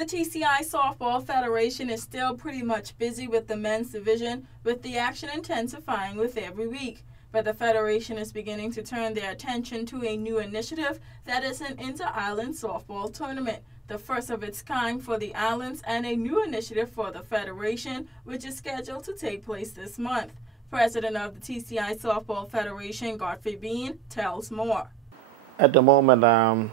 The TCI Softball Federation is still pretty much busy with the men's division, with the action intensifying with every week. But the Federation is beginning to turn their attention to a new initiative that is an inter-island softball tournament, the first of its kind for the islands and a new initiative for the Federation, which is scheduled to take place this month. President of the TCI Softball Federation, Godfrey Bean, tells more. At the moment,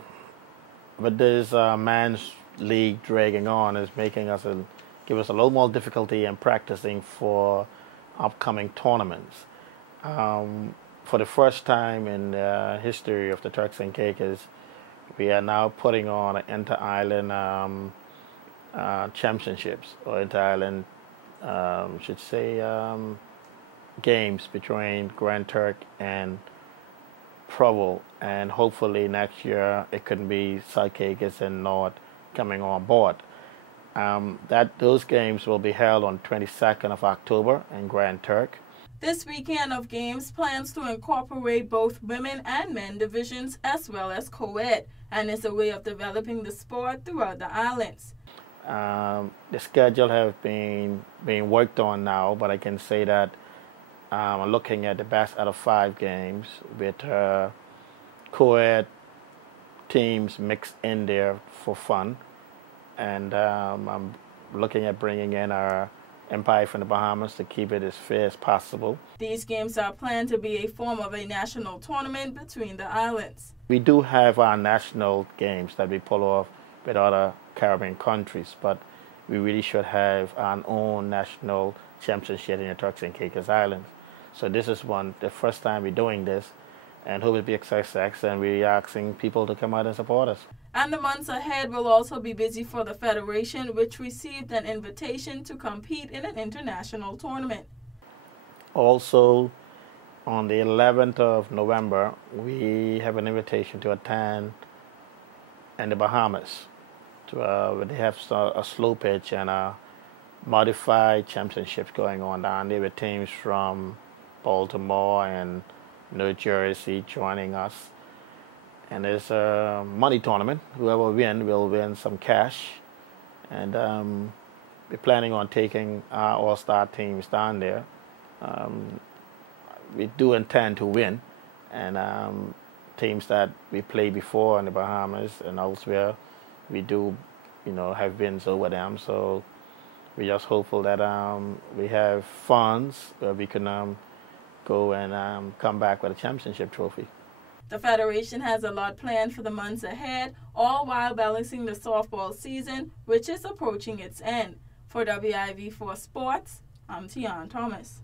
with this men's league dragging on is making us give us a little more difficulty in practicing for upcoming tournaments. For the first time in the history of the Turks and Caicos, we are now putting on inter-island championships, or inter-island, should say, games between Grand Turk and Provo, and hopefully next year it could be South Caicos and North coming on board. Those games will be held on 22nd of October in Grand Turk. This weekend of games plans to incorporate both women and men divisions as well as co-ed, and is a way of developing the sport throughout the islands. The schedule has been being worked on now, but I can say that I'm looking at the best out of 5 games with co-ed teams mixed in there for fun, and I'm looking at bringing in our Empire from the Bahamas to keep it as fair as possible. These games are planned to be a form of a national tournament between the islands. We do have our national games that we pull off with other Caribbean countries, but we really should have our own national championship in the Turks and Caicos Islands. So this is the first time we're doing this, and hope it'll be a success, and we're asking people to come out and support us. And the months ahead will also be busy for the Federation, which received an invitation to compete in an international tournament. Also, on the 11th of November, we have an invitation to attend in the Bahamas. Where they have a slow pitch and a modified championships going on down there with teams from Baltimore and New Jersey joining us. And there's a money tournament. Whoever wins will win some cash. And we're planning on taking our all-star teams down there. We do intend to win. And teams that we played before in the Bahamas and elsewhere, we do, have wins over them. So we're just hopeful that we have funds where we can go and come back with a championship trophy. The Federation has a lot planned for the months ahead, all while balancing the softball season, which is approaching its end. For WIV4 Sports, I'm Tian Thomas.